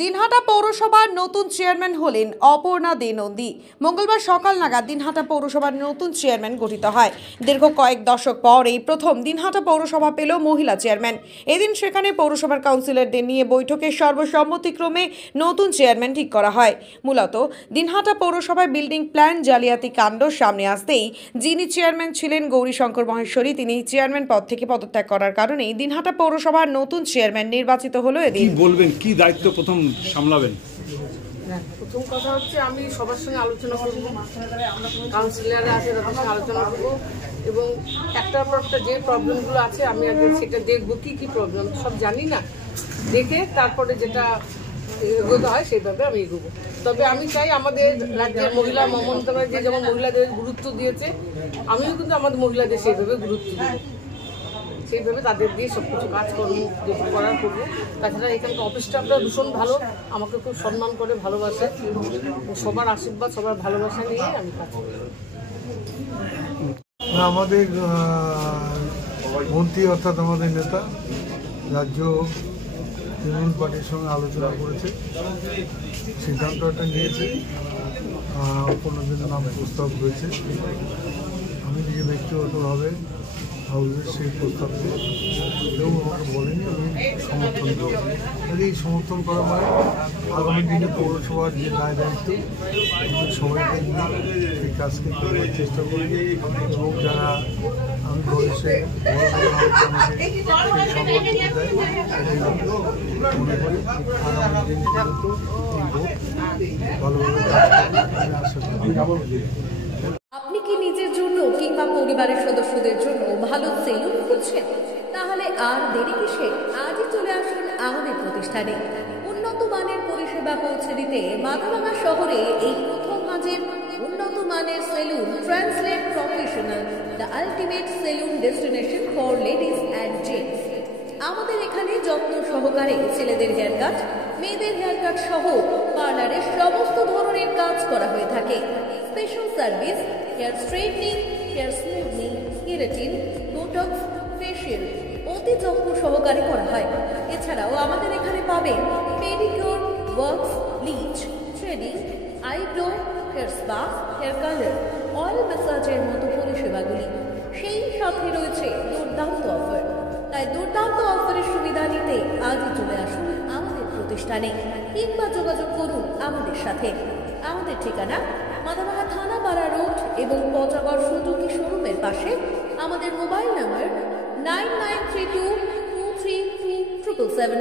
দিনহাটা পৌরসভার নতুন চেয়ারম্যান হলেন অপর্ণা দে নন্দী। মঙ্গলবার সকাল নাগাদ দিনহাটা পৌরসভার নতুন চেয়ারম্যান গঠিত হয়। দীর্ঘ কয়েক দশক পর এই প্রথম দিনহাটা পৌরসভা পেল মহিলা চেয়ারম্যান। এদিন সেখানে পৌরসভার কাউন্সিলরদের নিয়ে বৈঠকে সর্বসম্মতিক্রমে নতুন চেয়ারম্যান ঠিক করা হয়। মূলত দিনহাটা পৌরসভায় বিল্ডিং প্ল্যান জালিয়াতি কাণ্ড সামনে আসতেই যিনি চেয়ারম্যান ছিলেন গৌরীশঙ্কর মহেশ্বরী, তিনি চেয়ারম্যান পদ থেকে পদত্যাগ করার কারণেই দিনহাটা পৌরসভার নতুন চেয়ারম্যান নির্বাচিত হলো। এদিন বলবেন কি দায়িত্ব প্রথম সামলাবেন? প্রথম কথা হচ্ছে আমি সবার সঙ্গে আলোচনা করব, কাউন্সিলররা আছে তাদের সঙ্গে আলোচনা করব এবং একটার পর একটা যে প্রবলেমগুলো আছে আমি আগে সেটা দেখবো, কি প্রবলেম সব জানি না, দেখে তারপরে যেটা এগোতে হয় সেইভাবে আমি এগোবো। তবে আমি চাই আমাদের রাজ্যের মহিলা মমতা ব্যানার্জি যেমন মহিলাদের গুরুত্ব দিয়েছে, আমিও কিন্তু আমাদের মহিলাদের সেইভাবে গুরুত্ব দেবো, সেইভাবে তাদের দিয়ে সবকিছু কাজকর্ম করার করবো। তাছাড়া এখানকার অফিস স্টাফরা ভীষণ ভালো, আমাকে খুব সম্মান করে, ভালোবাসে, সবার আশীর্বাদ সবার ভালোবাসা নিয়ে আমি কাজ করি। আমাদের মন্ত্রী অর্থাৎ আমাদের নেতা রাজ্য তৃণমূল পার্টির সঙ্গে আলোচনা করেছে, সিদ্ধান্ত একটা নিয়েছে, অপর্ণাদের নাম প্রস্তাব হয়েছে। আমি নিজে ব্যক্তিগতভাবে হাউসের সেই প্রস্তাবকে কেউ আমাকে বলেনি, আমি সমর্থন করেছি। এই সমর্থন করা মানে আগামী দিনে পৌরসভার যে দায় দায়িত্ব সবাইকে নিয়ে এই কাজকে করার চেষ্টা করি এবং যারা আমি ভবিষ্যতে সেই সম্মান দেয় মনে করি আগামী দিন পর্যন্ত এই ভোট ভালোভাবে আমি আশা করি। আপনি কি নিজের জন্য কিংবা পরিবারের সদস্যদের জন্য ভালো সেলুন খুঁজছেন? তাহলে আর দেরি কিসে? আজই চলে আসুন আমাদের প্রতিষ্ঠানে। উন্নত মানের পরিষেবা পৌঁছে দিতে মাথাভাঙা শহরে এই প্রথম হাজির উন্নত মানের salon translate professional, the ultimate salon destination for ladies and gents. আমাদের এখানে যত্ন সহকারে ছেলেদের হেয়ার কাট, মেয়েদের হেয়ার কাট সহ পার্লারের সমস্ত ধরনের কাজ করা হয়ে থাকে। Special service hair straightening, hair smoothing, keratin, botox, facial অতি যত্ন সহকারে করা হয়। এছাড়াও আমাদের এখানে পাবেন pedicure, wax, bleach, threading, eyebrow, hair spa, hair colour, oil ম্যাসাজের মতো পরিষেবাগুলি। সেই সাথে রয়েছে দুর্দান্ত অফার। তাই দুর্দান্ত অফারের সুবিধা নিতে আজই চলে আসুন আমাদের প্রতিষ্ঠানে কিংবা যোগাযোগ করুন আমাদের সাথে। আমাদের ঠিকানা মাথাভাঙা থানাপাড়া রোড এবং পচাগড় সুজুকি শোরুমের পাশে। আমাদের মোবাইল নাম্বার 9932233777।